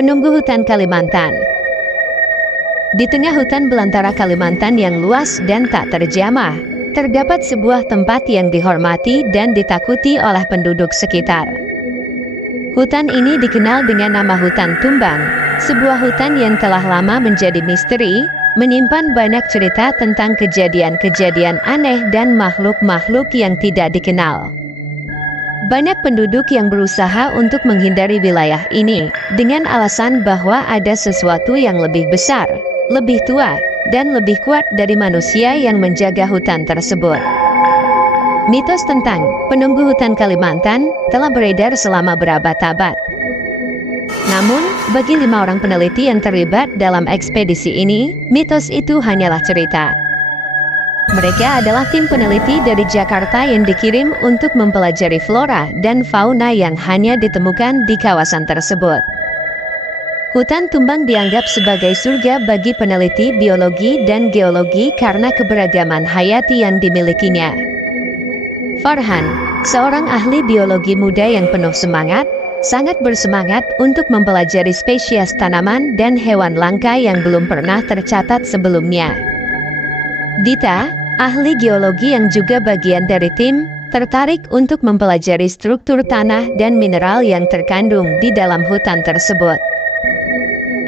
Penunggu hutan Kalimantan. Di tengah hutan belantara Kalimantan yang luas dan tak terjamah, terdapat sebuah tempat yang dihormati dan ditakuti oleh penduduk sekitar. Hutan ini dikenal dengan nama Hutan Tumbang, sebuah hutan yang telah lama menjadi misteri, menyimpan banyak cerita tentang kejadian-kejadian aneh dan makhluk-makhluk yang tidak dikenal. Banyak penduduk yang berusaha untuk menghindari wilayah ini, dengan alasan bahwa ada sesuatu yang lebih besar, lebih tua, dan lebih kuat dari manusia yang menjaga hutan tersebut. Mitos tentang penunggu hutan Kalimantan telah beredar selama berabad-abad. Namun, bagi 5 orang peneliti yang terlibat dalam ekspedisi ini, mitos itu hanyalah cerita. Mereka adalah tim peneliti dari Jakarta yang dikirim untuk mempelajari flora dan fauna yang hanya ditemukan di kawasan tersebut. Hutan Tumbang dianggap sebagai surga bagi peneliti biologi dan geologi karena keberagaman hayati yang dimilikinya. Farhan, seorang ahli biologi muda yang penuh semangat, sangat bersemangat untuk mempelajari spesies tanaman dan hewan langka yang belum pernah tercatat sebelumnya. Dita, ahli geologi yang juga bagian dari tim, tertarik untuk mempelajari struktur tanah dan mineral yang terkandung di dalam hutan tersebut.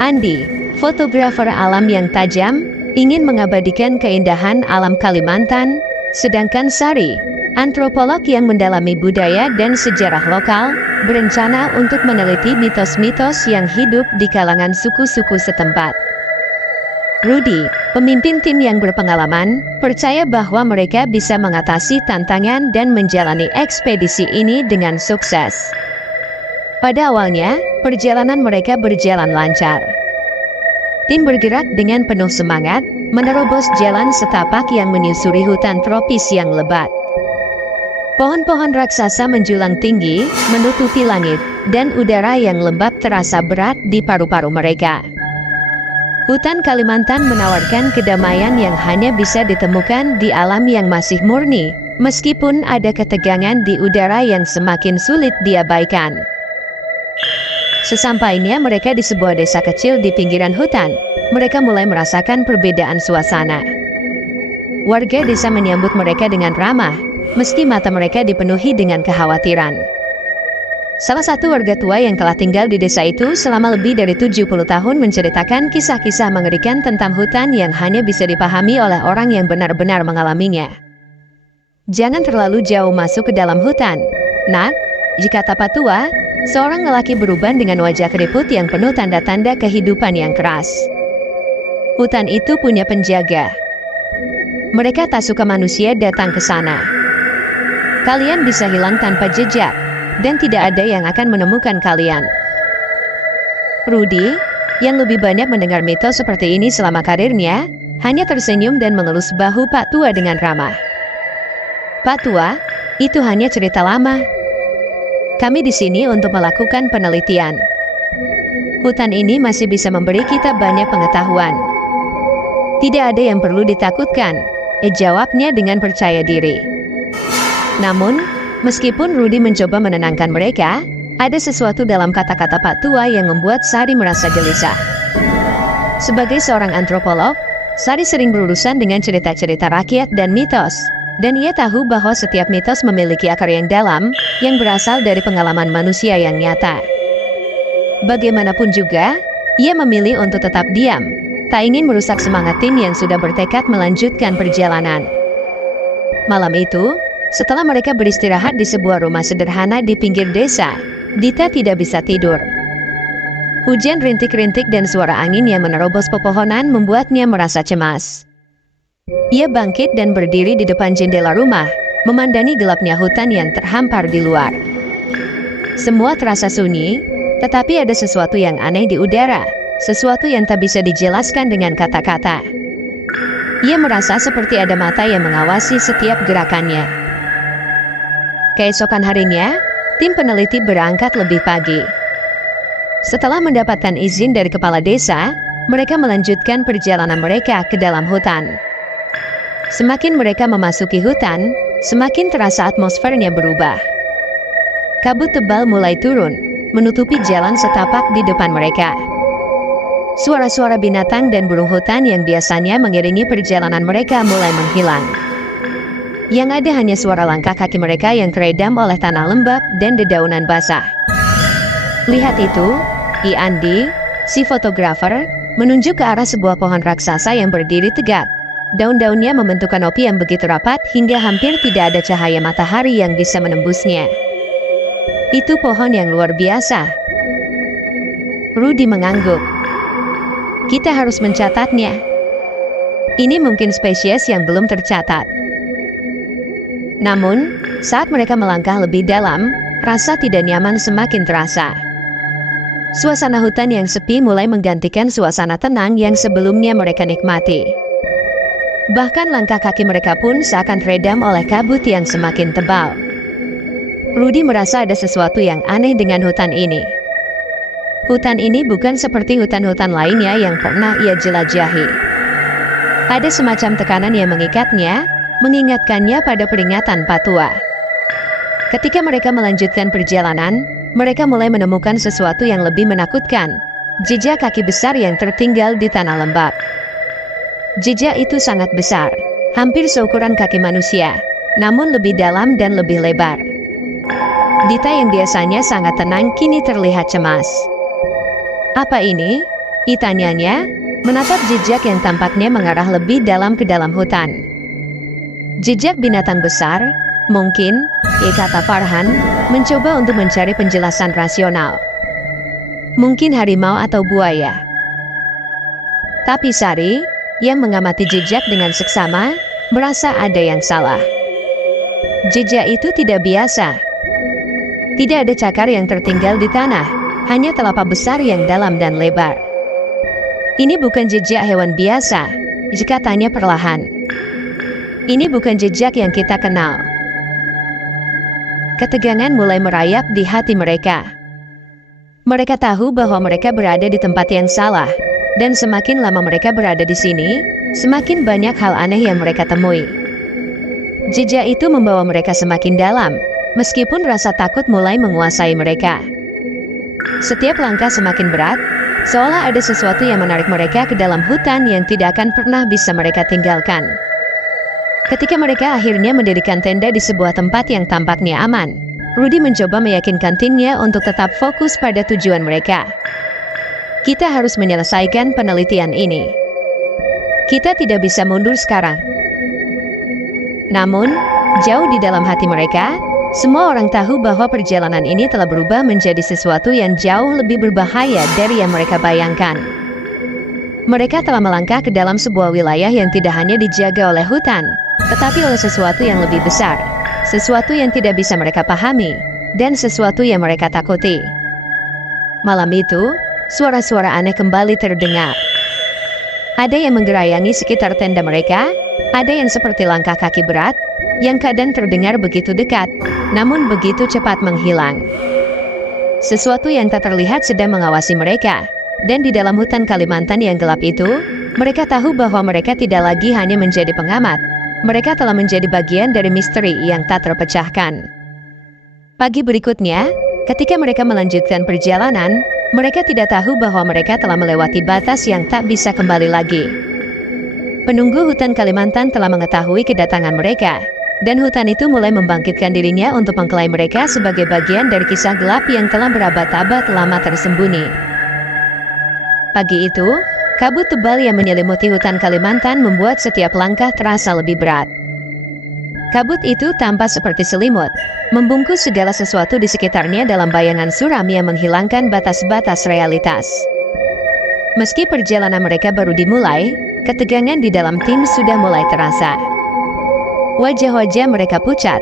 Andi, fotografer alam yang tajam, ingin mengabadikan keindahan alam Kalimantan, sedangkan Sari, antropolog yang mendalami budaya dan sejarah lokal, berencana untuk meneliti mitos-mitos yang hidup di kalangan suku-suku setempat. Rudy, pemimpin tim yang berpengalaman, percaya bahwa mereka bisa mengatasi tantangan dan menjalani ekspedisi ini dengan sukses. Pada awalnya, perjalanan mereka berjalan lancar. Tim bergerak dengan penuh semangat, menerobos jalan setapak yang menyusuri hutan tropis yang lebat. Pohon-pohon raksasa menjulang tinggi, menutupi langit, dan udara yang lembab terasa berat di paru-paru mereka. Hutan Kalimantan menawarkan kedamaian yang hanya bisa ditemukan di alam yang masih murni, meskipun ada ketegangan di udara yang semakin sulit diabaikan. Sesampainya mereka di sebuah desa kecil di pinggiran hutan, mereka mulai merasakan perbedaan suasana. Warga desa menyambut mereka dengan ramah, meski mata mereka dipenuhi dengan kekhawatiran. Salah satu warga tua yang telah tinggal di desa itu selama lebih dari 70 tahun menceritakan kisah-kisah mengerikan tentang hutan yang hanya bisa dipahami oleh orang yang benar-benar mengalaminya. Jangan terlalu jauh masuk ke dalam hutan, Nak, jika kata tua, seorang lelaki beruban dengan wajah keriput yang penuh tanda-tanda kehidupan yang keras. Hutan itu punya penjaga. Mereka tak suka manusia datang ke sana. Kalian bisa hilang tanpa jejak, dan tidak ada yang akan menemukan kalian. Rudy, yang lebih banyak mendengar mitos seperti ini selama karirnya, hanya tersenyum dan mengelus bahu Pak Tua dengan ramah. Pak Tua, itu hanya cerita lama. Kami di sini untuk melakukan penelitian. Hutan ini masih bisa memberi kita banyak pengetahuan. Tidak ada yang perlu ditakutkan, jawabnya dengan percaya diri. Namun, meskipun Rudy mencoba menenangkan mereka, ada sesuatu dalam kata-kata Pak Tua yang membuat Sari merasa gelisah. Sebagai seorang antropolog, Sari sering berurusan dengan cerita-cerita rakyat dan mitos, dan ia tahu bahwa setiap mitos memiliki akar yang dalam, yang berasal dari pengalaman manusia yang nyata. Bagaimanapun juga, ia memilih untuk tetap diam, tak ingin merusak semangat tim yang sudah bertekad melanjutkan perjalanan. Malam itu, setelah mereka beristirahat di sebuah rumah sederhana di pinggir desa, Dita tidak bisa tidur. Hujan rintik-rintik dan suara angin yang menerobos pepohonan membuatnya merasa cemas. Ia bangkit dan berdiri di depan jendela rumah, memandangi gelapnya hutan yang terhampar di luar. Semua terasa sunyi, tetapi ada sesuatu yang aneh di udara, sesuatu yang tak bisa dijelaskan dengan kata-kata. Ia merasa seperti ada mata yang mengawasi setiap gerakannya. Keesokan harinya, tim peneliti berangkat lebih pagi. Setelah mendapatkan izin dari kepala desa, mereka melanjutkan perjalanan mereka ke dalam hutan. Semakin mereka memasuki hutan, semakin terasa atmosfernya berubah. Kabut tebal mulai turun, menutupi jalan setapak di depan mereka. Suara-suara binatang dan burung hutan yang biasanya mengiringi perjalanan mereka mulai menghilang. Yang ada hanya suara langkah kaki mereka yang teredam oleh tanah lembab dan dedaunan basah. Lihat itu, I Andi, si fotografer, menunjuk ke arah sebuah pohon raksasa yang berdiri tegak. Daun-daunnya membentuk kanopi yang begitu rapat hingga hampir tidak ada cahaya matahari yang bisa menembusnya. Itu pohon yang luar biasa. Rudy mengangguk. Kita harus mencatatnya. Ini mungkin spesies yang belum tercatat. Namun, saat mereka melangkah lebih dalam, rasa tidak nyaman semakin terasa. Suasana hutan yang sepi mulai menggantikan suasana tenang yang sebelumnya mereka nikmati. Bahkan langkah kaki mereka pun seakan teredam oleh kabut yang semakin tebal. Rudy merasa ada sesuatu yang aneh dengan hutan ini. Hutan ini bukan seperti hutan-hutan lainnya yang pernah ia jelajahi. Ada semacam tekanan yang mengikatnya, mengingatkannya pada peringatan Patua. Ketika mereka melanjutkan perjalanan, mereka mulai menemukan sesuatu yang lebih menakutkan. Jejak kaki besar yang tertinggal di tanah lembab. Jejak itu sangat besar, hampir seukuran kaki manusia, namun lebih dalam dan lebih lebar. Dita yang biasanya sangat tenang kini terlihat cemas. Apa ini? Tanyanya, menatap jejak yang tampaknya mengarah lebih dalam ke dalam hutan. Jejak binatang besar, mungkin, kata Farhan, mencoba untuk mencari penjelasan rasional. Mungkin harimau atau buaya. Tapi Sari, yang mengamati jejak dengan seksama, merasa ada yang salah. Jejak itu tidak biasa. Tidak ada cakar yang tertinggal di tanah, hanya telapak besar yang dalam dan lebar. Ini bukan jejak hewan biasa, jika tanya perlahan. Ini bukan jejak yang kita kenal. Ketegangan mulai merayap di hati mereka. Mereka tahu bahwa mereka berada di tempat yang salah, dan semakin lama mereka berada di sini, semakin banyak hal aneh yang mereka temui. Jejak itu membawa mereka semakin dalam, meskipun rasa takut mulai menguasai mereka. Setiap langkah semakin berat, seolah ada sesuatu yang menarik mereka ke dalam hutan yang tidak akan pernah bisa mereka tinggalkan. Ketika mereka akhirnya mendirikan tenda di sebuah tempat yang tampaknya aman, Rudy mencoba meyakinkan timnya untuk tetap fokus pada tujuan mereka. Kita harus menyelesaikan penelitian ini. Kita tidak bisa mundur sekarang. Namun, jauh di dalam hati mereka, semua orang tahu bahwa perjalanan ini telah berubah menjadi sesuatu yang jauh lebih berbahaya dari yang mereka bayangkan. Mereka telah melangkah ke dalam sebuah wilayah yang tidak hanya dijaga oleh hutan, tetapi oleh sesuatu yang lebih besar, sesuatu yang tidak bisa mereka pahami, dan sesuatu yang mereka takuti. Malam itu, suara-suara aneh kembali terdengar. Ada yang menggerayangi sekitar tenda mereka, ada yang seperti langkah kaki berat, yang kadang terdengar begitu dekat, namun begitu cepat menghilang. Sesuatu yang tak terlihat sedang mengawasi mereka. Dan di dalam hutan Kalimantan yang gelap itu, mereka tahu bahwa mereka tidak lagi hanya menjadi pengamat. Mereka telah menjadi bagian dari misteri yang tak terpecahkan. Pagi berikutnya, ketika mereka melanjutkan perjalanan, mereka tidak tahu bahwa mereka telah melewati batas yang tak bisa kembali lagi. Penunggu hutan Kalimantan telah mengetahui kedatangan mereka, dan hutan itu mulai membangkitkan dirinya untuk mengklaim mereka sebagai bagian dari kisah gelap yang telah berabad-abad lama tersembunyi. Pagi itu, kabut tebal yang menyelimuti hutan Kalimantan membuat setiap langkah terasa lebih berat. Kabut itu tampak seperti selimut, membungkus segala sesuatu di sekitarnya dalam bayangan suram yang menghilangkan batas-batas realitas. Meski perjalanan mereka baru dimulai, ketegangan di dalam tim sudah mulai terasa. Wajah-wajah mereka pucat,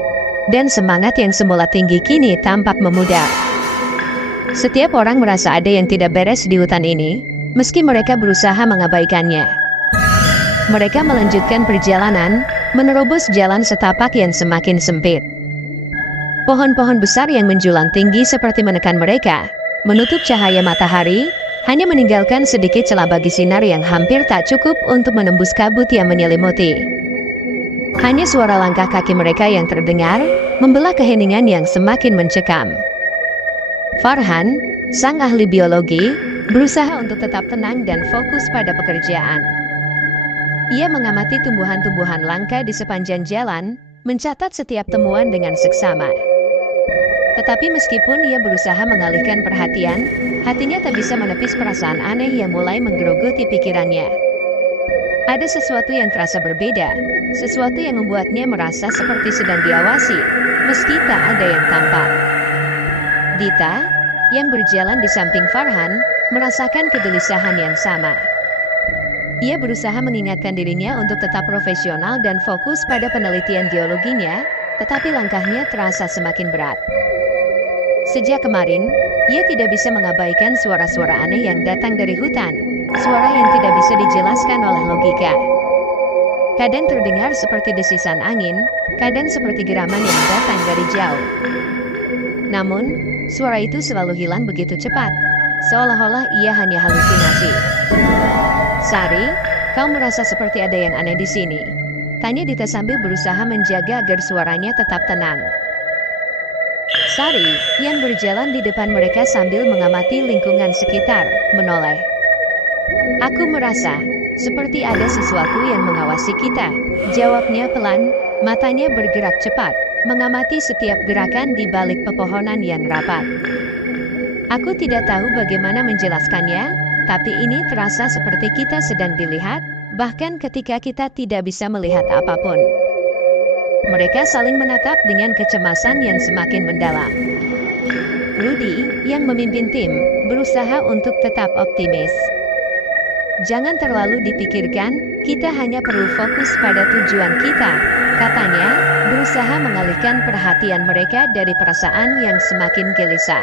dan semangat yang semula tinggi kini tampak memudar. Setiap orang merasa ada yang tidak beres di hutan ini, meski mereka berusaha mengabaikannya. Mereka melanjutkan perjalanan, menerobos jalan setapak yang semakin sempit. Pohon-pohon besar yang menjulang tinggi seperti menekan mereka, menutup cahaya matahari, hanya meninggalkan sedikit celah bagi sinar yang hampir tak cukup untuk menembus kabut yang menyelimuti. Hanya suara langkah kaki mereka yang terdengar, membelah keheningan yang semakin mencekam. Farhan, sang ahli biologi, berusaha untuk tetap tenang dan fokus pada pekerjaan. Ia mengamati tumbuhan-tumbuhan langka di sepanjang jalan, mencatat setiap temuan dengan seksama. Tetapi meskipun ia berusaha mengalihkan perhatian, hatinya tak bisa menepis perasaan aneh yang mulai menggerogoti pikirannya. Ada sesuatu yang terasa berbeda, sesuatu yang membuatnya merasa seperti sedang diawasi, meski tak ada yang tampak. Dita, yang berjalan di samping Farhan, merasakan kegelisahan yang sama. Ia berusaha mengingatkan dirinya untuk tetap profesional dan fokus pada penelitian geologinya, tetapi langkahnya terasa semakin berat. Sejak kemarin, ia tidak bisa mengabaikan suara-suara aneh yang datang dari hutan, suara yang tidak bisa dijelaskan oleh logika. Kadang terdengar seperti desisan angin, kadang seperti geraman yang datang dari jauh. Namun, suara itu selalu hilang begitu cepat, seolah-olah ia hanya halusinasi. Sari, kau merasa seperti ada yang aneh di sini? Tanya Dita sambil berusaha menjaga agar suaranya tetap tenang. Sari, yang berjalan di depan mereka sambil mengamati lingkungan sekitar, menoleh. Aku merasa seperti ada sesuatu yang mengawasi kita, jawabnya pelan, matanya bergerak cepat, mengamati setiap gerakan di balik pepohonan yang rapat. Aku tidak tahu bagaimana menjelaskannya, tapi ini terasa seperti kita sedang dilihat, bahkan ketika kita tidak bisa melihat apapun. Mereka saling menatap dengan kecemasan yang semakin mendalam. Rudy, yang memimpin tim, berusaha untuk tetap optimis. Jangan terlalu dipikirkan, kita hanya perlu fokus pada tujuan kita, katanya, berusaha mengalihkan perhatian mereka dari perasaan yang semakin gelisah.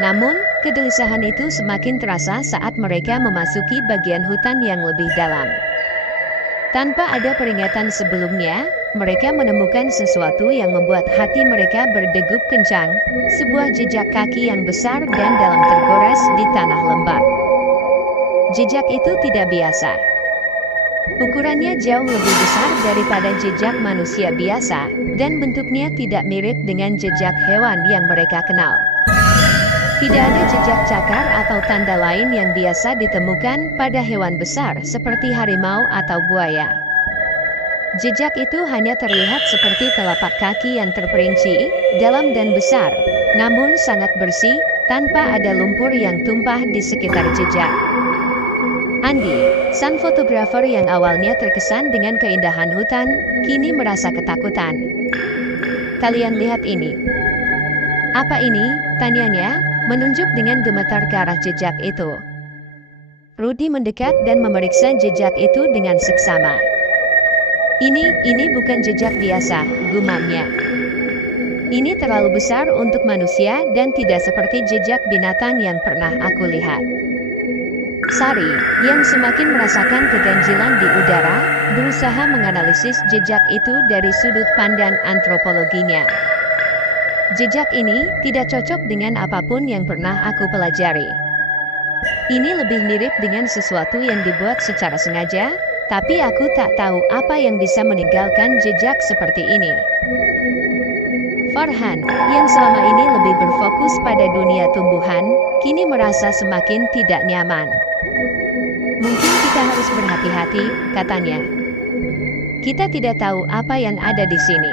Namun, kegelisahan itu semakin terasa saat mereka memasuki bagian hutan yang lebih dalam. Tanpa ada peringatan sebelumnya, mereka menemukan sesuatu yang membuat hati mereka berdegup kencang, sebuah jejak kaki yang besar dan dalam tergores di tanah lembab. Jejak itu tidak biasa. Ukurannya jauh lebih besar daripada jejak manusia biasa, dan bentuknya tidak mirip dengan jejak hewan yang mereka kenal. Tidak ada jejak cakar atau tanda lain yang biasa ditemukan pada hewan besar seperti harimau atau buaya. Jejak itu hanya terlihat seperti telapak kaki yang terperinci, dalam dan besar, namun sangat bersih, tanpa ada lumpur yang tumpah di sekitar jejak. Andy, sang fotografer yang awalnya terkesan dengan keindahan hutan, kini merasa ketakutan. Kalian lihat ini. Apa ini? Tanyanya, menunjuk dengan gemetar ke arah jejak itu. Rudy mendekat dan memeriksa jejak itu dengan seksama. Ini bukan jejak biasa, gumamnya. Ini terlalu besar untuk manusia dan tidak seperti jejak binatang yang pernah aku lihat. Sari, yang semakin merasakan keganjilan di udara, berusaha menganalisis jejak itu dari sudut pandang antropologinya. Jejak ini tidak cocok dengan apapun yang pernah aku pelajari. Ini lebih mirip dengan sesuatu yang dibuat secara sengaja, tapi aku tak tahu apa yang bisa meninggalkan jejak seperti ini. Farhan, yang selama ini lebih berfokus pada dunia tumbuhan, kini merasa semakin tidak nyaman. Mungkin kita harus berhati-hati, katanya. Kita tidak tahu apa yang ada di sini.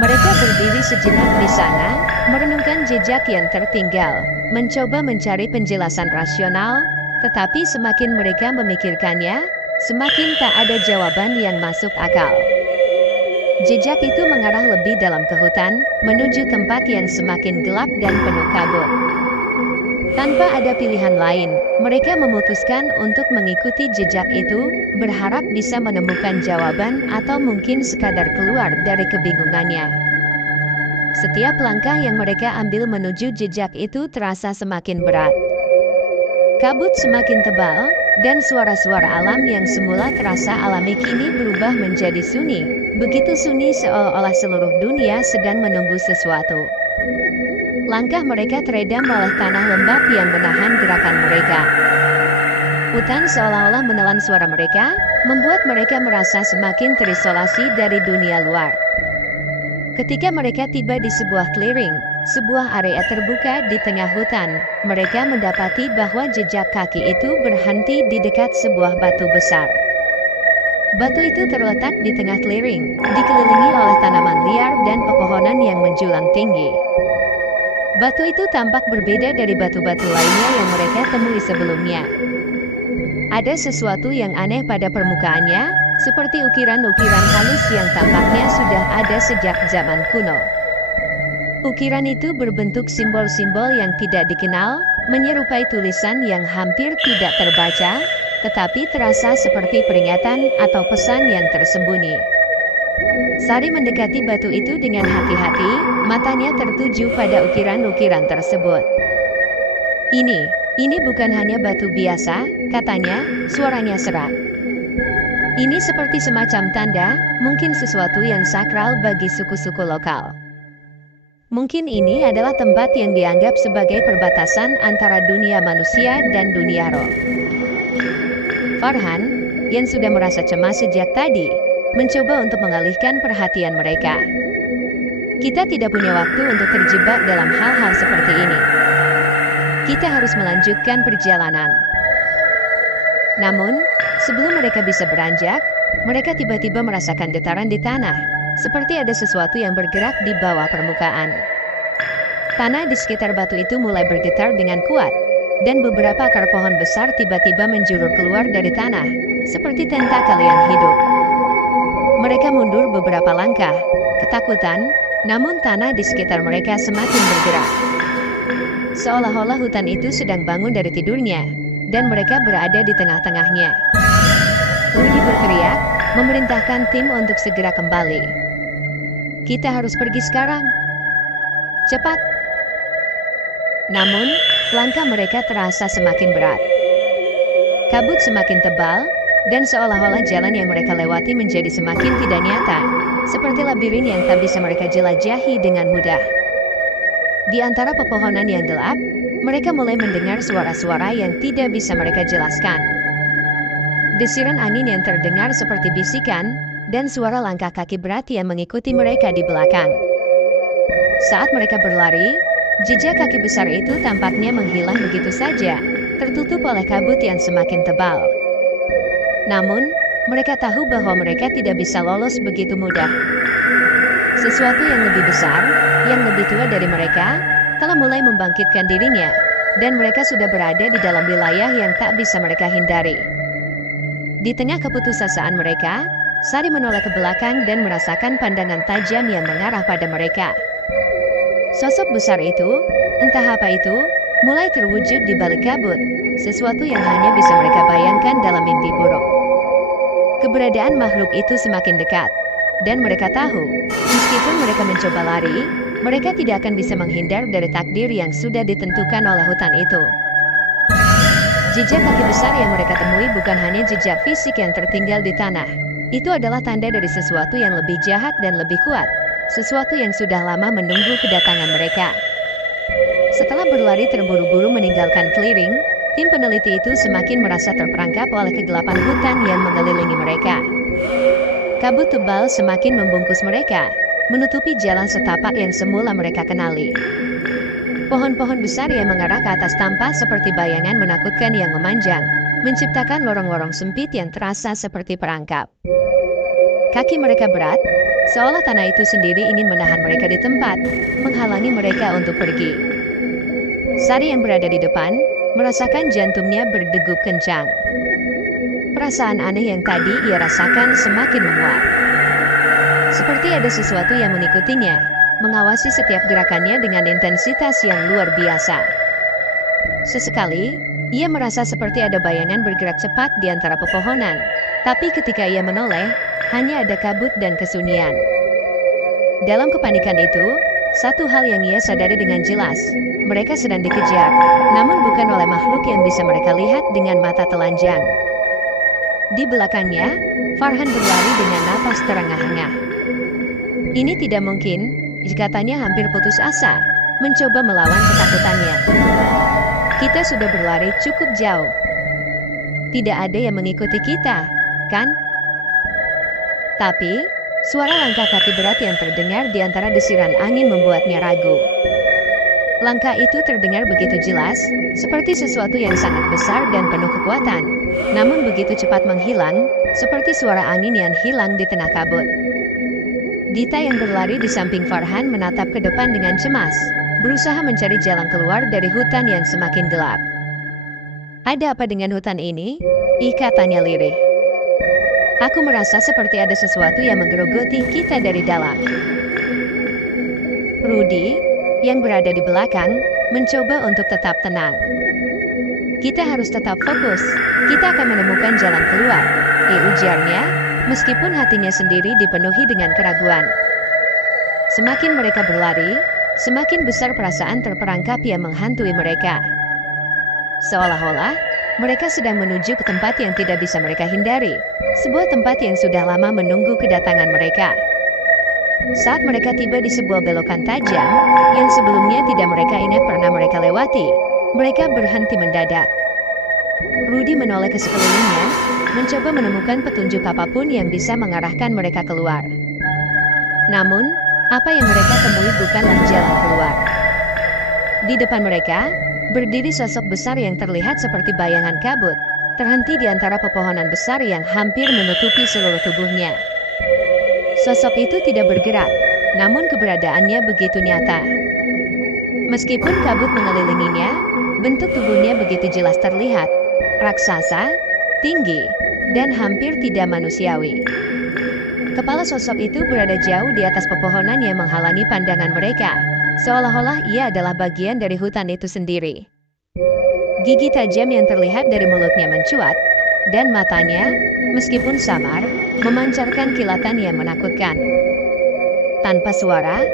Mereka berdiri sejenak di sana, merenungkan jejak yang tertinggal, mencoba mencari penjelasan rasional, tetapi semakin mereka memikirkannya, semakin tak ada jawaban yang masuk akal. Jejak itu mengarah lebih dalam ke hutan, menuju tempat yang semakin gelap dan penuh kabut. Tanpa ada pilihan lain, mereka memutuskan untuk mengikuti jejak itu, berharap bisa menemukan jawaban atau mungkin sekadar keluar dari kebingungannya. Setiap langkah yang mereka ambil menuju jejak itu terasa semakin berat. Kabut semakin tebal, dan suara-suara alam yang semula terasa alami kini berubah menjadi sunyi, begitu sunyi seolah-olah seluruh dunia sedang menunggu sesuatu. Langkah mereka teredam oleh tanah lembab yang menahan gerakan mereka. Hutan seolah-olah menelan suara mereka, membuat mereka merasa semakin terisolasi dari dunia luar. Ketika mereka tiba di sebuah clearing, sebuah area terbuka di tengah hutan. Mereka mendapati bahwa jejak kaki itu berhenti di dekat sebuah batu besar. Batu itu terletak di tengah clearing, dikelilingi oleh tanaman liar dan pepohonan yang menjulang tinggi. Batu itu tampak berbeda dari batu-batu lainnya yang mereka temui sebelumnya. Ada sesuatu yang aneh pada permukaannya, seperti ukiran-ukiran halus yang tampaknya sudah ada sejak zaman kuno. Ukiran itu berbentuk simbol-simbol yang tidak dikenal, menyerupai tulisan yang hampir tidak terbaca, tetapi terasa seperti peringatan atau pesan yang tersembunyi. Sari mendekati batu itu dengan hati-hati, matanya tertuju pada ukiran-ukiran tersebut. Ini bukan hanya batu biasa, katanya, suaranya serak. Ini seperti semacam tanda, mungkin sesuatu yang sakral bagi suku-suku lokal. Mungkin ini adalah tempat yang dianggap sebagai perbatasan antara dunia manusia dan dunia roh. Farhan, yang sudah merasa cemas sejak tadi, mencoba untuk mengalihkan perhatian mereka. Kita tidak punya waktu untuk terjebak dalam hal-hal seperti ini. Kita harus melanjutkan perjalanan. Namun, sebelum mereka bisa beranjak, mereka tiba-tiba merasakan getaran di tanah, seperti ada sesuatu yang bergerak di bawah permukaan. Tanah di sekitar batu itu mulai bergetar dengan kuat, dan beberapa akar pohon besar tiba-tiba menjulur keluar dari tanah, seperti tentakel yang hidup. Mereka mundur beberapa langkah, ketakutan, namun tanah di sekitar mereka semakin bergerak. Seolah-olah hutan itu sedang bangun dari tidurnya, dan mereka berada di tengah-tengahnya. Rudy berteriak, memerintahkan tim untuk segera kembali. Kita harus pergi sekarang. Cepat. Namun, langkah mereka terasa semakin berat. Kabut semakin tebal, dan seolah-olah jalan yang mereka lewati menjadi semakin tidak nyata, seperti labirin yang tak bisa mereka jelajahi dengan mudah. Di antara pepohonan yang gelap, mereka mulai mendengar suara-suara yang tidak bisa mereka jelaskan. Desiran angin yang terdengar seperti bisikan, dan suara langkah kaki berat yang mengikuti mereka di belakang. Saat mereka berlari, jejak kaki besar itu tampaknya menghilang begitu saja, tertutup oleh kabut yang semakin tebal. Namun, mereka tahu bahwa mereka tidak bisa lolos begitu mudah. Sesuatu yang lebih besar, yang lebih tua dari mereka, telah mulai membangkitkan dirinya, dan mereka sudah berada di dalam wilayah yang tak bisa mereka hindari. Di tengah keputusasaan mereka, Sari menoleh ke belakang dan merasakan pandangan tajam yang mengarah pada mereka. Sosok besar itu, entah apa itu, mulai terwujud di balik kabut, sesuatu yang hanya bisa mereka bayangkan dalam mimpi buruk. Keberadaan makhluk itu semakin dekat, dan mereka tahu, meskipun mereka mencoba lari, mereka tidak akan bisa menghindar dari takdir yang sudah ditentukan oleh hutan itu. Jejak kaki besar yang mereka temui bukan hanya jejak fisik yang tertinggal di tanah. Itu adalah tanda dari sesuatu yang lebih jahat dan lebih kuat. Sesuatu yang sudah lama menunggu kedatangan mereka. Setelah berlari terburu-buru meninggalkan clearing, tim peneliti itu semakin merasa terperangkap oleh kegelapan hutan yang mengelilingi mereka. Kabut tebal semakin membungkus mereka, menutupi jalan setapak yang semula mereka kenali. Pohon-pohon besar yang mengarah ke atas tampak seperti bayangan menakutkan yang memanjang, menciptakan lorong-lorong sempit yang terasa seperti perangkap. Kaki mereka berat, seolah tanah itu sendiri ingin menahan mereka di tempat, menghalangi mereka untuk pergi. Sari yang berada di depan, merasakan jantungnya berdegup kencang. Perasaan aneh yang tadi ia rasakan semakin menguat. Seperti ada sesuatu yang mengikutinya, mengawasi setiap gerakannya dengan intensitas yang luar biasa. Sesekali, ia merasa seperti ada bayangan bergerak cepat di antara pepohonan, tapi ketika ia menoleh, hanya ada kabut dan kesunyian. Dalam kepanikan itu, satu hal yang ia sadari dengan jelas, mereka sedang dikejar, namun bukan oleh makhluk yang bisa mereka lihat dengan mata telanjang. Di belakangnya, Farhan berlari dengan napas terengah-engah. Ini tidak mungkin, katanya hampir putus asa, mencoba melawan ketakutannya. Kita sudah berlari cukup jauh. Tidak ada yang mengikuti kita, kan? Tapi, suara langkah kaki berat yang terdengar di antara desiran angin membuatnya ragu. Langkah itu terdengar begitu jelas, seperti sesuatu yang sangat besar dan penuh kekuatan. Namun begitu cepat menghilang, seperti suara angin yang hilang di tengah kabut. Dita yang berlari di samping Farhan menatap ke depan dengan cemas, berusaha mencari jalan keluar dari hutan yang semakin gelap. "Ada apa dengan hutan ini?" katanya lirih. "Aku merasa seperti ada sesuatu yang menggerogoti kita dari dalam." Rudy, yang berada di belakang, mencoba untuk tetap tenang. "Kita harus tetap fokus, kita akan menemukan jalan keluar," ujarnya, meskipun hatinya sendiri dipenuhi dengan keraguan. Semakin mereka berlari, semakin besar perasaan terperangkap yang menghantui mereka. Seolah-olah, mereka sedang menuju ke tempat yang tidak bisa mereka hindari, sebuah tempat yang sudah lama menunggu kedatangan mereka. Saat mereka tiba di sebuah belokan tajam, yang sebelumnya tidak mereka ingat pernah mereka lewati, mereka berhenti mendadak. Rudy menoleh ke sekelilingnya, mencoba menemukan petunjuk apapun yang bisa mengarahkan mereka keluar. Namun, apa yang mereka temui bukanlah jalan keluar. Di depan mereka, berdiri sosok besar yang terlihat seperti bayangan kabut, terhenti di antara pepohonan besar yang hampir menutupi seluruh tubuhnya. Sosok itu tidak bergerak, namun keberadaannya begitu nyata. Meskipun kabut mengelilinginya, bentuk tubuhnya begitu jelas terlihat, raksasa, tinggi, dan hampir tidak manusiawi. Kepala sosok itu berada jauh di atas pepohonan yang menghalangi pandangan mereka, seolah-olah ia adalah bagian dari hutan itu sendiri. Gigi tajam yang terlihat dari mulutnya mencuat, dan matanya, meskipun samar, memancarkan kilatan yang menakutkan. Tanpa suara,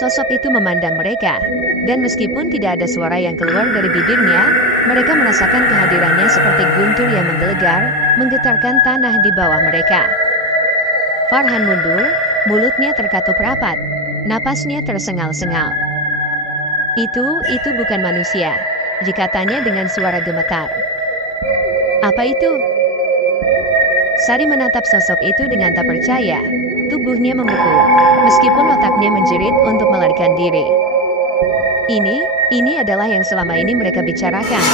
sosok itu memandang mereka, dan meskipun tidak ada suara yang keluar dari bibirnya, mereka merasakan kehadirannya seperti guntur yang menggelegar, menggetarkan tanah di bawah mereka. Farhan mundur, mulutnya terkatup rapat, napasnya tersengal-sengal. Itu bukan manusia," dikatanya dengan suara gemetar. "Apa itu?" Sari menatap sosok itu dengan tak percaya. Tubuhnya membeku, meskipun otaknya menjerit untuk melarikan diri. Ini adalah yang selama ini mereka bicarakan,"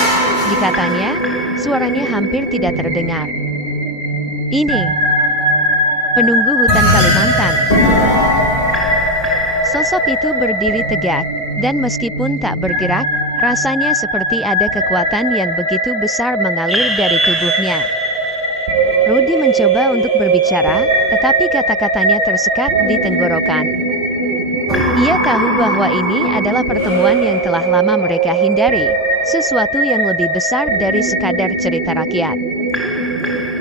dikatanya, suaranya hampir tidak terdengar. "Ini penunggu hutan Kalimantan." Sosok itu berdiri tegak, dan meskipun tak bergerak, rasanya seperti ada kekuatan yang begitu besar mengalir dari tubuhnya. Rudy mencoba untuk berbicara, tetapi kata-katanya tersekat di tenggorokan. Ia tahu bahwa ini adalah pertemuan yang telah lama mereka hindari, sesuatu yang lebih besar dari sekadar cerita rakyat.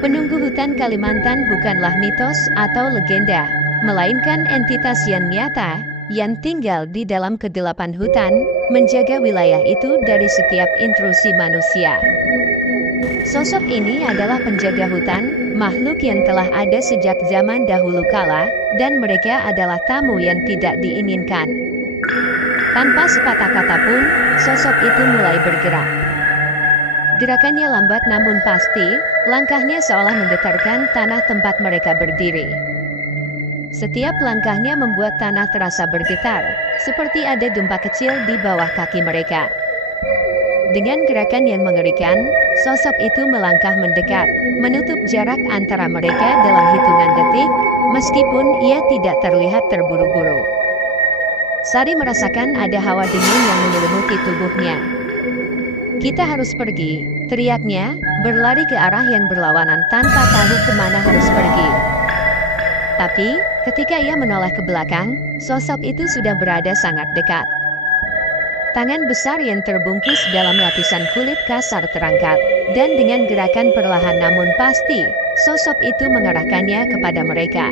Penunggu hutan Kalimantan bukanlah mitos atau legenda, melainkan entitas yang nyata, yang tinggal di dalam kegelapan hutan, menjaga wilayah itu dari setiap intrusi manusia. Sosok ini adalah penjaga hutan, makhluk yang telah ada sejak zaman dahulu kala, dan mereka adalah tamu yang tidak diinginkan. Tanpa sepatah kata pun, sosok itu mulai bergerak. Gerakannya lambat namun pasti, langkahnya seolah menggetarkan tanah tempat mereka berdiri. Setiap langkahnya membuat tanah terasa bergetar, seperti ada gempa kecil di bawah kaki mereka. Dengan gerakan yang mengerikan, sosok itu melangkah mendekat, menutup jarak antara mereka dalam hitungan detik, meskipun ia tidak terlihat terburu-buru. Sari merasakan ada hawa dingin yang menyelimuti tubuhnya. "Kita harus pergi," teriaknya, berlari ke arah yang berlawanan tanpa tahu kemana harus pergi. Tapi, ketika ia menoleh ke belakang, sosok itu sudah berada sangat dekat. Tangan besar yang terbungkus dalam lapisan kulit kasar terangkat, dan dengan gerakan perlahan namun pasti, sosok itu mengarahkannya kepada mereka.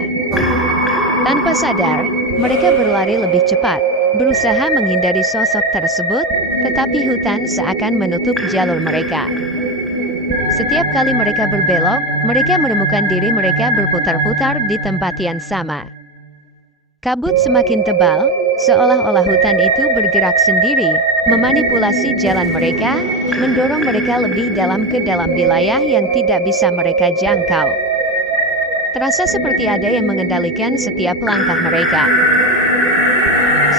Tanpa sadar, mereka berlari lebih cepat, berusaha menghindari sosok tersebut, tetapi hutan seakan menutup jalur mereka. Setiap kali mereka berbelok, mereka menemukan diri mereka berputar-putar di tempat yang sama. Kabut semakin tebal, seolah-olah hutan itu bergerak sendiri, memanipulasi jalan mereka, mendorong mereka lebih dalam ke dalam wilayah yang tidak bisa mereka jangkau. Terasa seperti ada yang mengendalikan setiap langkah mereka.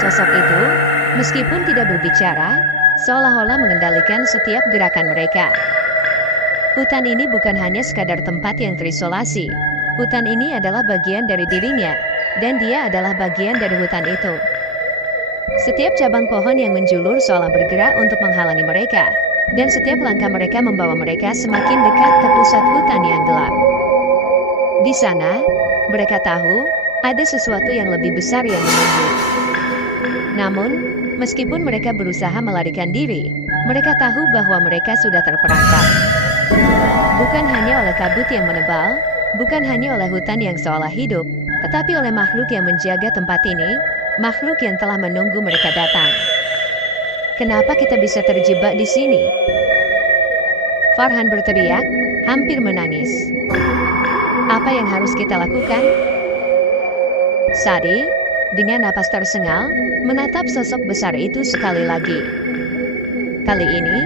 Sosok itu, Meskipun tidak berbicara, seolah-olah mengendalikan setiap gerakan mereka. Hutan ini bukan hanya sekadar tempat yang terisolasi. Hutan ini adalah bagian dari dirinya, dan dia adalah bagian dari hutan itu. Setiap cabang pohon yang menjulur seolah bergerak untuk menghalangi mereka, dan setiap langkah mereka membawa mereka semakin dekat ke pusat hutan yang gelap. Di sana, mereka tahu ada sesuatu yang lebih besar yang menunggu. Namun, meskipun mereka berusaha melarikan diri, mereka tahu bahwa mereka sudah terperangkap. Bukan hanya oleh kabut yang menebal, bukan hanya oleh hutan yang seolah hidup, tetapi oleh makhluk yang menjaga tempat ini, makhluk yang telah menunggu mereka datang. Kenapa kita bisa terjebak di sini? Farhan berteriak, hampir menangis. Apa yang harus kita lakukan? Sari, dengan napas tersengal, menatap sosok besar itu sekali lagi. Kali ini,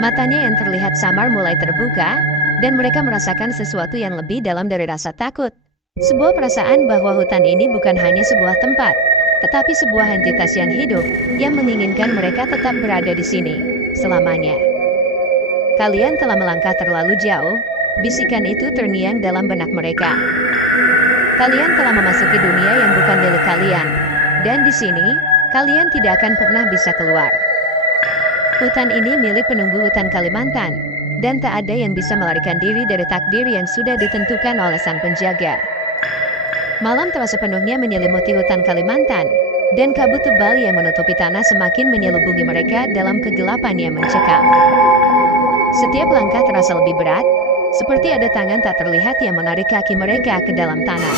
matanya yang terlihat samar mulai terbuka, dan mereka merasakan sesuatu yang lebih dalam dari rasa takut. Sebuah perasaan bahwa hutan ini bukan hanya sebuah tempat, tetapi sebuah entitas yang hidup, yang menginginkan mereka tetap berada di sini, selamanya. Kalian telah melangkah terlalu jauh, bisikan itu terngiang dalam benak mereka. Kalian telah memasuki dunia yang bukan milik kalian, dan di sini, kalian tidak akan pernah bisa keluar. Hutan ini milik penunggu hutan Kalimantan, dan tak ada yang bisa melarikan diri dari takdir yang sudah ditentukan oleh sang penjaga. Malam telah sepenuhnya menyelimuti hutan Kalimantan, dan kabut tebal yang menutupi tanah semakin menyelubungi mereka dalam kegelapan yang mencekam. Setiap langkah terasa lebih berat, seperti ada tangan tak terlihat yang menarik kaki mereka ke dalam tanah.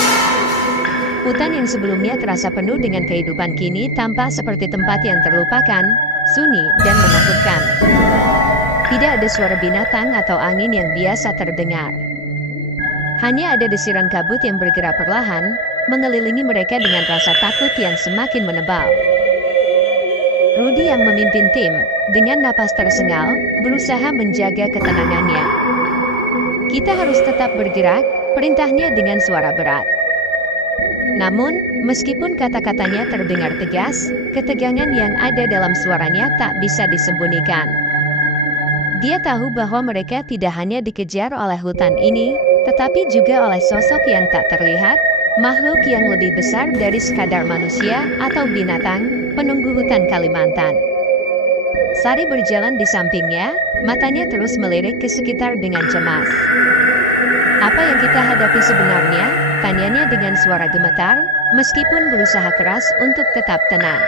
Hutan yang sebelumnya terasa penuh dengan kehidupan kini tampak seperti tempat yang terlupakan, sunyi, dan menakutkan. Tidak ada suara binatang atau angin yang biasa terdengar. Hanya ada desiran kabut yang bergerak perlahan, mengelilingi mereka dengan rasa takut yang semakin menebal. Rudy yang memimpin tim, dengan napas tersengal, berusaha menjaga ketenangannya. Kita harus tetap bergerak, perintahnya dengan suara berat. Namun, meskipun kata-katanya terdengar tegas, ketegangan yang ada dalam suaranya tak bisa disembunyikan. Dia tahu bahwa mereka tidak hanya dikejar oleh hutan ini, tetapi juga oleh sosok yang tak terlihat, makhluk yang lebih besar dari sekadar manusia atau binatang, penunggu hutan Kalimantan. Sari berjalan di sampingnya, matanya terus melirik ke sekitar dengan cemas. Apa yang kita hadapi sebenarnya? Tanyanya dengan suara gemetar, meskipun berusaha keras untuk tetap tenang.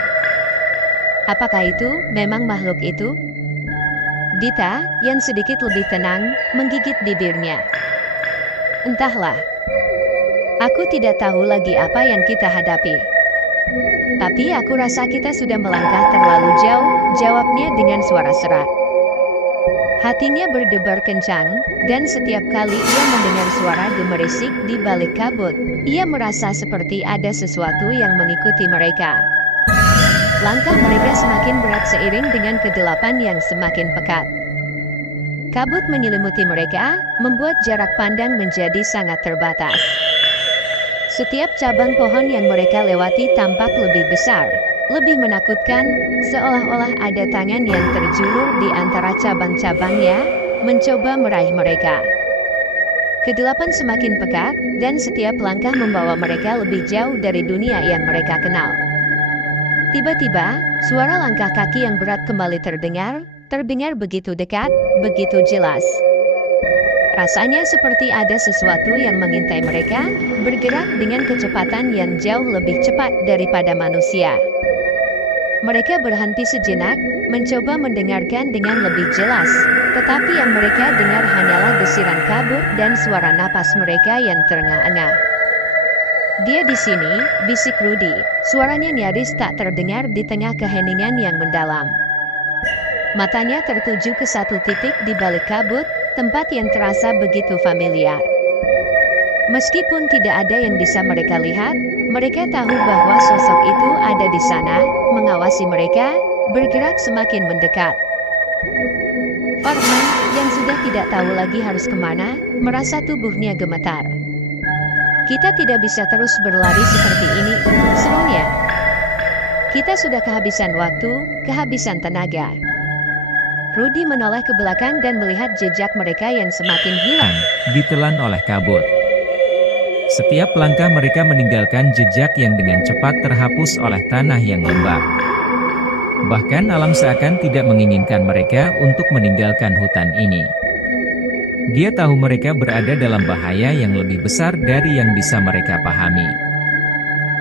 Apakah itu memang makhluk itu? Dita, yang sedikit lebih tenang, menggigit bibirnya. Entahlah. Aku tidak tahu lagi apa yang kita hadapi. Tapi aku rasa kita sudah melangkah terlalu jauh, jawabnya dengan suara serak. Hatinya berdebar kencang, dan setiap kali ia mendengar suara gemerisik di balik kabut, ia merasa seperti ada sesuatu yang mengikuti mereka. Langkah mereka semakin berat seiring dengan kegelapan yang semakin pekat. Kabut menyelimuti mereka, membuat jarak pandang menjadi sangat terbatas. Setiap cabang pohon yang mereka lewati tampak lebih besar, lebih menakutkan, seolah-olah ada tangan yang terjulur di antara cabang-cabangnya, mencoba meraih mereka. Kegelapan semakin pekat, dan setiap langkah membawa mereka lebih jauh dari dunia yang mereka kenal. Tiba-tiba, suara langkah kaki yang berat kembali terdengar begitu dekat, begitu jelas. Rasanya seperti ada sesuatu yang mengintai mereka, bergerak dengan kecepatan yang jauh lebih cepat daripada manusia. Mereka berhenti sejenak, mencoba mendengarkan dengan lebih jelas, tetapi yang mereka dengar hanyalah desiran kabut dan suara napas mereka yang terengah-engah. Dia di sini, bisik Rudy, suaranya nyaris tak terdengar di tengah keheningan yang mendalam. Matanya tertuju ke satu titik di balik kabut, tempat yang terasa begitu familiar. Meskipun tidak ada yang bisa mereka lihat, mereka tahu bahwa sosok itu ada di sana, mengawasi mereka, bergerak semakin mendekat. Farhan, yang sudah tidak tahu lagi harus kemana, merasa tubuhnya gemetar. Kita tidak bisa terus berlari seperti ini, serunya. Kita sudah kehabisan waktu, kehabisan tenaga. Rudy menoleh ke belakang dan melihat jejak mereka yang semakin hilang. Ditelan oleh kabut. Setiap langkah mereka meninggalkan jejak yang dengan cepat terhapus oleh tanah yang lembab. Bahkan alam seakan tidak menginginkan mereka untuk meninggalkan hutan ini. Dia tahu mereka berada dalam bahaya yang lebih besar dari yang bisa mereka pahami.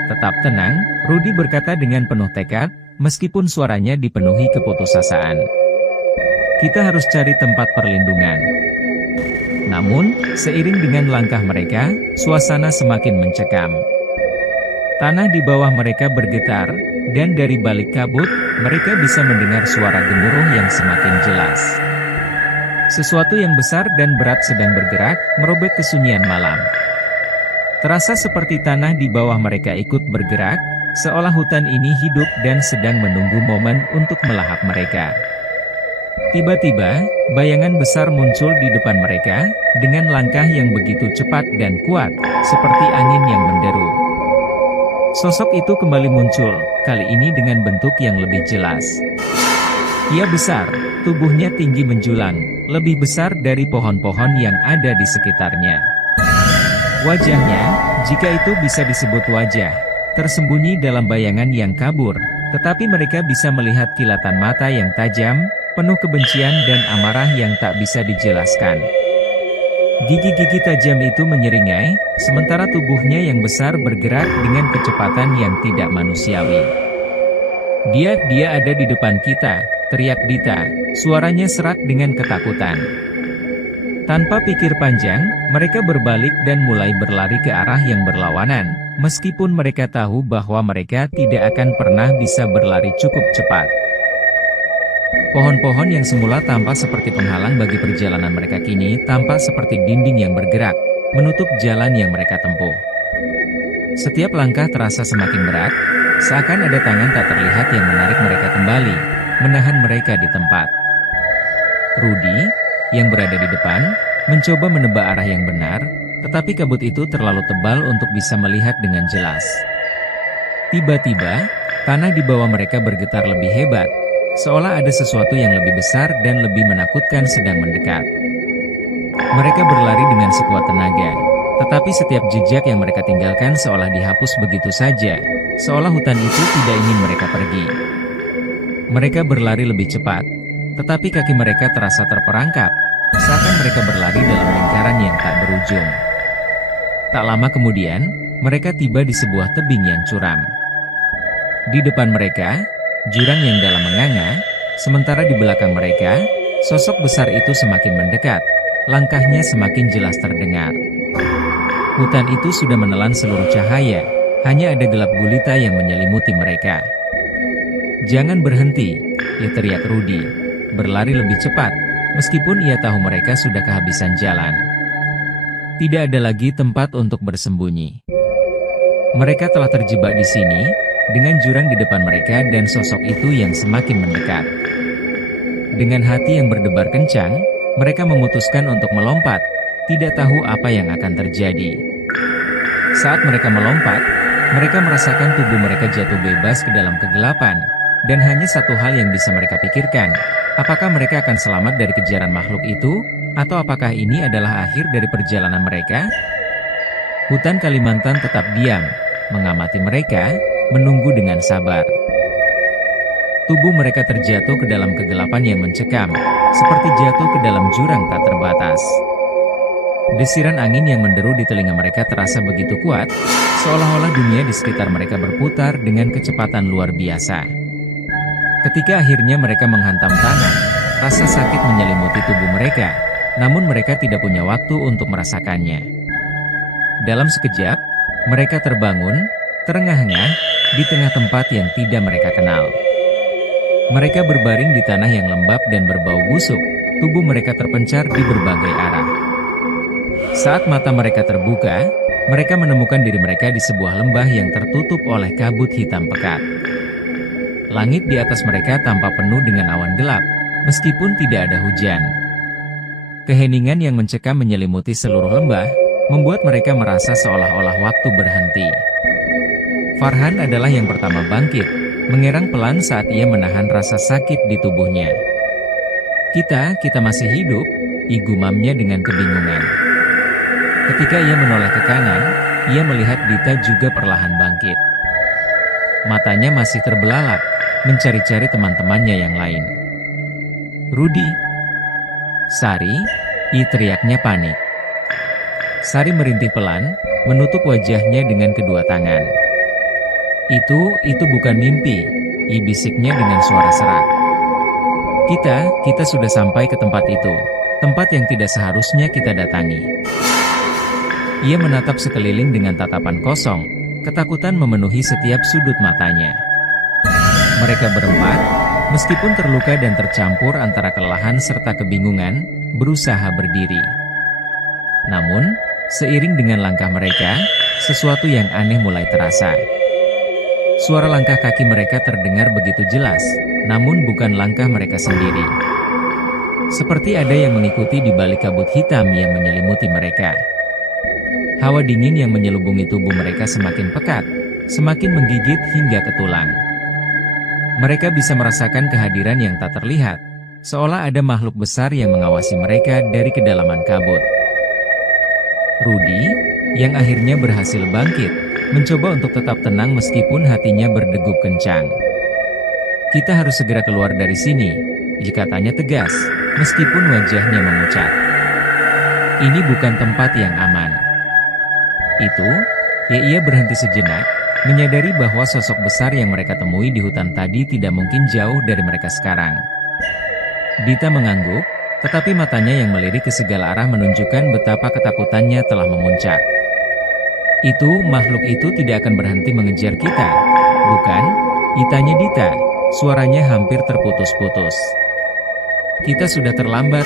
Tetap tenang, Rudy berkata dengan penuh tekad, meskipun suaranya dipenuhi keputusasaan. Kita harus cari tempat perlindungan. Namun, seiring dengan langkah mereka, suasana semakin mencekam. Tanah di bawah mereka bergetar, dan dari balik kabut, mereka bisa mendengar suara gemuruh yang semakin jelas. Sesuatu yang besar dan berat sedang bergerak, merobek kesunyian malam. Terasa seperti tanah di bawah mereka ikut bergerak, seolah hutan ini hidup dan sedang menunggu momen untuk melahap mereka. Tiba-tiba, bayangan besar muncul di depan mereka, dengan langkah yang begitu cepat dan kuat, seperti angin yang menderu. Sosok itu kembali muncul, kali ini dengan bentuk yang lebih jelas. Ia besar, tubuhnya tinggi menjulang, lebih besar dari pohon-pohon yang ada di sekitarnya. Wajahnya, jika itu bisa disebut wajah, tersembunyi dalam bayangan yang kabur, tetapi mereka bisa melihat kilatan mata yang tajam, penuh kebencian dan amarah yang tak bisa dijelaskan. Gigi-gigi tajam itu menyeringai, sementara tubuhnya yang besar bergerak dengan kecepatan yang tidak manusiawi. Dia ada di depan kita, teriak Dita, suaranya serak dengan ketakutan. Tanpa pikir panjang, mereka berbalik dan mulai berlari ke arah yang berlawanan, meskipun mereka tahu bahwa mereka tidak akan pernah bisa berlari cukup cepat. Pohon-pohon yang semula tampak seperti penghalang bagi perjalanan mereka kini tampak seperti dinding yang bergerak, menutup jalan yang mereka tempuh. Setiap langkah terasa semakin berat, seakan ada tangan tak terlihat yang menarik mereka kembali, menahan mereka di tempat. Rudy, yang berada di depan, mencoba menebak arah yang benar, tetapi kabut itu terlalu tebal untuk bisa melihat dengan jelas. Tiba-tiba, tanah di bawah mereka bergetar lebih hebat, seolah ada sesuatu yang lebih besar dan lebih menakutkan sedang mendekat. Mereka berlari dengan sekuat tenaga, tetapi setiap jejak yang mereka tinggalkan seolah dihapus begitu saja, seolah hutan itu tidak ingin mereka pergi. Mereka berlari lebih cepat, tetapi kaki mereka terasa terperangkap, seakan mereka berlari dalam lingkaran yang tak berujung. Tak lama kemudian, mereka tiba di sebuah tebing yang curam. Di depan mereka, jurang yang dalam menganga, sementara di belakang mereka, sosok besar itu semakin mendekat, langkahnya semakin jelas terdengar. Hutan itu sudah menelan seluruh cahaya, hanya ada gelap gulita yang menyelimuti mereka. Jangan berhenti, ia teriak Rudy, berlari lebih cepat, meskipun ia tahu mereka sudah kehabisan jalan. Tidak ada lagi tempat untuk bersembunyi. Mereka telah terjebak di sini, dengan jurang di depan mereka dan sosok itu yang semakin mendekat. Dengan hati yang berdebar kencang, mereka memutuskan untuk melompat, tidak tahu apa yang akan terjadi. Saat mereka melompat, mereka merasakan tubuh mereka jatuh bebas ke dalam kegelapan, dan hanya satu hal yang bisa mereka pikirkan, apakah mereka akan selamat dari kejaran makhluk itu, atau apakah ini adalah akhir dari perjalanan mereka? Hutan Kalimantan tetap diam, mengamati mereka, menunggu dengan sabar. Tubuh mereka terjatuh ke dalam kegelapan yang mencekam, seperti jatuh ke dalam jurang tak terbatas. Desiran angin yang menderu di telinga mereka terasa begitu kuat, seolah-olah dunia di sekitar mereka berputar dengan kecepatan luar biasa. Ketika akhirnya mereka menghantam tanah, rasa sakit menyelimuti tubuh mereka, namun mereka tidak punya waktu untuk merasakannya. Dalam sekejap, mereka terbangun, terengah-engah, di tengah tempat yang tidak mereka kenal. Mereka berbaring di tanah yang lembab dan berbau busuk, tubuh mereka terpencar di berbagai arah. Saat mata mereka terbuka, mereka menemukan diri mereka di sebuah lembah yang tertutup oleh kabut hitam pekat. Langit di atas mereka tampak penuh dengan awan gelap, meskipun tidak ada hujan. Keheningan yang mencekam menyelimuti seluruh lembah, membuat mereka merasa seolah-olah waktu berhenti. Farhan adalah yang pertama bangkit, mengerang pelan saat ia menahan rasa sakit di tubuhnya. Kita masih hidup, gumamnya dengan kebingungan. Ketika ia menoleh ke kanan, ia melihat Dita juga perlahan bangkit. Matanya masih terbelalak, mencari-cari teman-temannya yang lain. "Rudi! Sari!" teriaknya panik. Sari merintih pelan, menutup wajahnya dengan kedua tangan. Itu bukan mimpi, bisiknya dengan suara serak. Kita sudah sampai ke tempat itu, tempat yang tidak seharusnya kita datangi. Ia menatap sekeliling dengan tatapan kosong, ketakutan memenuhi setiap sudut matanya. Mereka berempat, meskipun terluka dan tercampur antara kelelahan serta kebingungan, berusaha berdiri. Namun, seiring dengan langkah mereka, sesuatu yang aneh mulai terasa. Suara langkah kaki mereka terdengar begitu jelas, namun bukan langkah mereka sendiri. Seperti ada yang mengikuti di balik kabut hitam yang menyelimuti mereka. Hawa dingin yang menyelubungi tubuh mereka semakin pekat, semakin menggigit hingga ke tulang. Mereka bisa merasakan kehadiran yang tak terlihat, seolah ada makhluk besar yang mengawasi mereka dari kedalaman kabut. Rudi, yang akhirnya berhasil bangkit, mencoba untuk tetap tenang meskipun hatinya berdegup kencang. "Kita harus segera keluar dari sini," katanya tegas, meskipun wajahnya memucat. "Ini bukan tempat yang aman." Ia berhenti sejenak, menyadari bahwa sosok besar yang mereka temui di hutan tadi tidak mungkin jauh dari mereka sekarang. Dita mengangguk, tetapi matanya yang melirik ke segala arah menunjukkan betapa ketakutannya telah memuncak. "Makhluk itu tidak akan berhenti mengejar kita, bukan?" tanya Dita, suaranya hampir terputus-putus. "Kita sudah terlambat."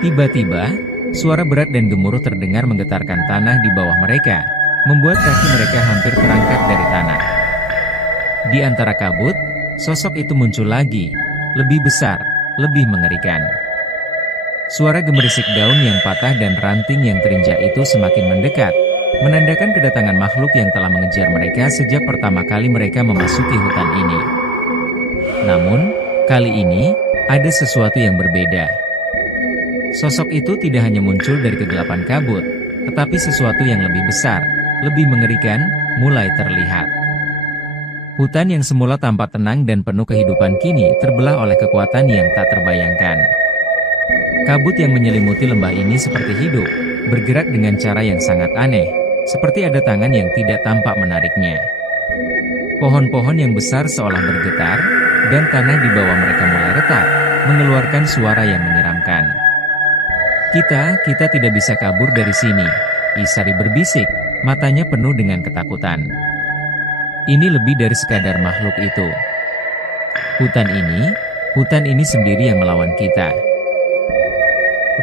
Tiba-tiba, suara berat dan gemuruh terdengar menggetarkan tanah di bawah mereka, membuat kaki mereka hampir terangkat dari tanah. Di antara kabut, sosok itu muncul lagi, lebih besar, lebih mengerikan. Suara gemerisik daun yang patah dan ranting yang terinjak itu semakin mendekat, menandakan kedatangan makhluk yang telah mengejar mereka sejak pertama kali mereka memasuki hutan ini. Namun, kali ini, ada sesuatu yang berbeda. Sosok itu tidak hanya muncul dari kegelapan kabut, tetapi sesuatu yang lebih besar, lebih mengerikan, mulai terlihat. Hutan yang semula tampak tenang dan penuh kehidupan kini terbelah oleh kekuatan yang tak terbayangkan. Kabut yang menyelimuti lembah ini seperti hidup, bergerak dengan cara yang sangat aneh, seperti ada tangan yang tidak tampak menariknya. Pohon-pohon yang besar seolah bergetar, dan tanah di bawah mereka mulai retak, mengeluarkan suara yang menyeramkan. Kita tidak bisa kabur dari sini," Sari berbisik, matanya penuh dengan ketakutan. "Ini lebih dari sekadar makhluk itu. Hutan ini sendiri yang melawan kita."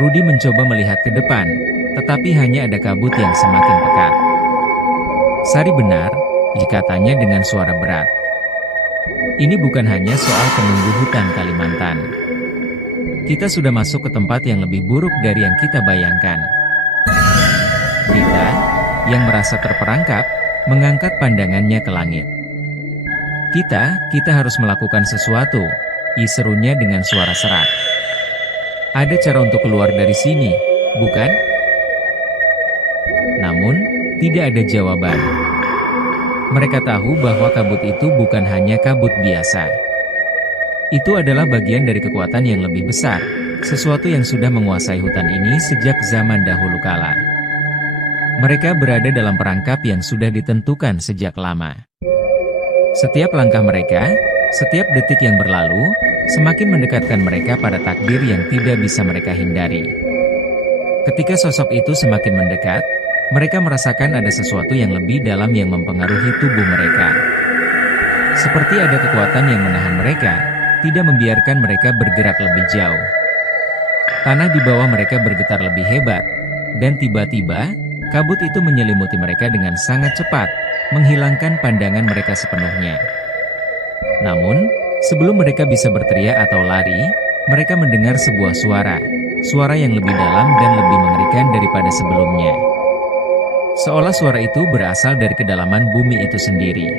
Rudi mencoba melihat ke depan, tetapi hanya ada kabut yang semakin pekat. "Sari benar," katanya dengan suara berat. "Ini bukan hanya soal penunggu hutan Kalimantan. Kita sudah masuk ke tempat yang lebih buruk dari yang kita bayangkan." Dita, yang merasa terperangkap, mengangkat pandangannya ke langit. Kita harus melakukan sesuatu," serunya dengan suara serak. "Ada cara untuk keluar dari sini, bukan?" Namun, tidak ada jawaban. Mereka tahu bahwa kabut itu bukan hanya kabut biasa. Itu adalah bagian dari kekuatan yang lebih besar, sesuatu yang sudah menguasai hutan ini sejak zaman dahulu kala. Mereka berada dalam perangkap yang sudah ditentukan sejak lama. Setiap langkah mereka, setiap detik yang berlalu, semakin mendekatkan mereka pada takdir yang tidak bisa mereka hindari. Ketika sosok itu semakin mendekat, mereka merasakan ada sesuatu yang lebih dalam yang mempengaruhi tubuh mereka. Seperti ada kekuatan yang menahan mereka, tidak membiarkan mereka bergerak lebih jauh. Tanah di bawah mereka bergetar lebih hebat, dan tiba-tiba, kabut itu menyelimuti mereka dengan sangat cepat, menghilangkan pandangan mereka sepenuhnya. Namun, sebelum mereka bisa berteriak atau lari, mereka mendengar sebuah suara yang lebih dalam dan lebih mengerikan daripada sebelumnya. Seolah suara itu berasal dari kedalaman bumi itu sendiri.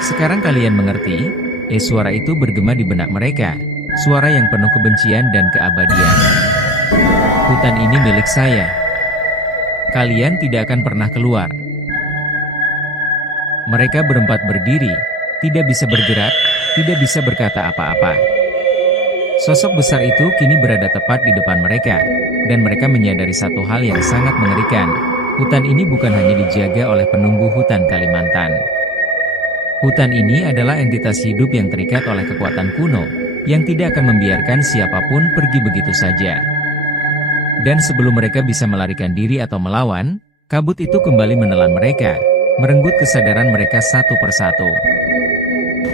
Sekarang kalian mengerti? Suara itu bergema di benak mereka. Suara yang penuh kebencian dan keabadian. Hutan ini milik saya. Kalian tidak akan pernah keluar. Mereka berempat berdiri, tidak bisa bergerak, tidak bisa berkata apa-apa. Sosok besar itu kini berada tepat di depan mereka, dan mereka menyadari satu hal yang sangat mengerikan. Hutan ini bukan hanya dijaga oleh penunggu hutan Kalimantan. Hutan ini adalah entitas hidup yang terikat oleh kekuatan kuno, yang tidak akan membiarkan siapapun pergi begitu saja. Dan sebelum mereka bisa melarikan diri atau melawan, kabut itu kembali menelan mereka, merenggut kesadaran mereka satu persatu.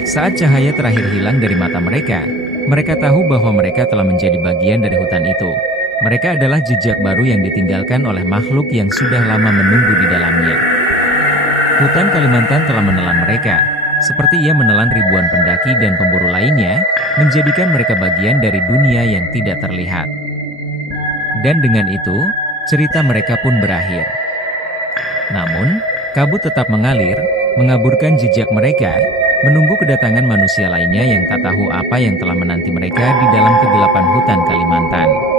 Saat cahaya terakhir hilang dari mata mereka tahu bahwa mereka telah menjadi bagian dari hutan itu. Mereka adalah jejak baru yang ditinggalkan oleh makhluk yang sudah lama menunggu di dalamnya. Hutan Kalimantan telah menelan mereka, seperti ia menelan ribuan pendaki dan pemburu lainnya, menjadikan mereka bagian dari dunia yang tidak terlihat. Dan dengan itu, cerita mereka pun berakhir. Namun, kabut tetap mengalir, mengaburkan jejak mereka, menunggu kedatangan manusia lainnya yang tak tahu apa yang telah menanti mereka di dalam kegelapan hutan Kalimantan.